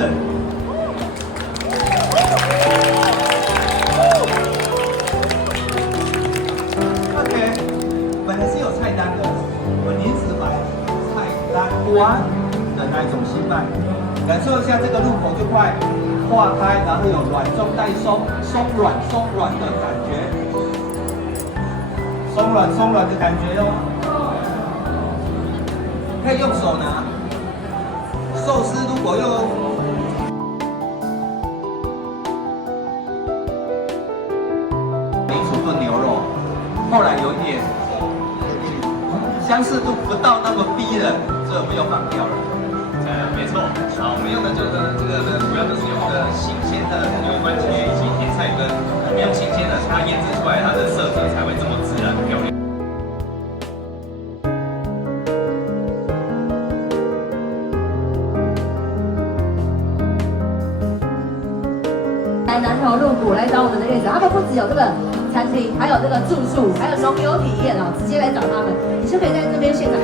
整。OK， 本来是有菜单的，我临时买菜单湾的那一种新麦，感受一下这个入口就快化开，然后有软中带松，松软的感觉，松软的感觉哦。可以用手拿，寿司如果用民俗炖牛肉，后来有一点相似度不到那么逼人，所以我们又放掉了。没错。好，我们用的这个主要就是用的新鲜的牛番茄以及甜菜根，我们用新鲜的，它腌制出来它的色泽才会这么自然漂亮。来南投入股来找我们的院长，他们不只有这个餐厅，还有这个住宿，还有农游体验哦，直接来找他们，你就可以在这边现场。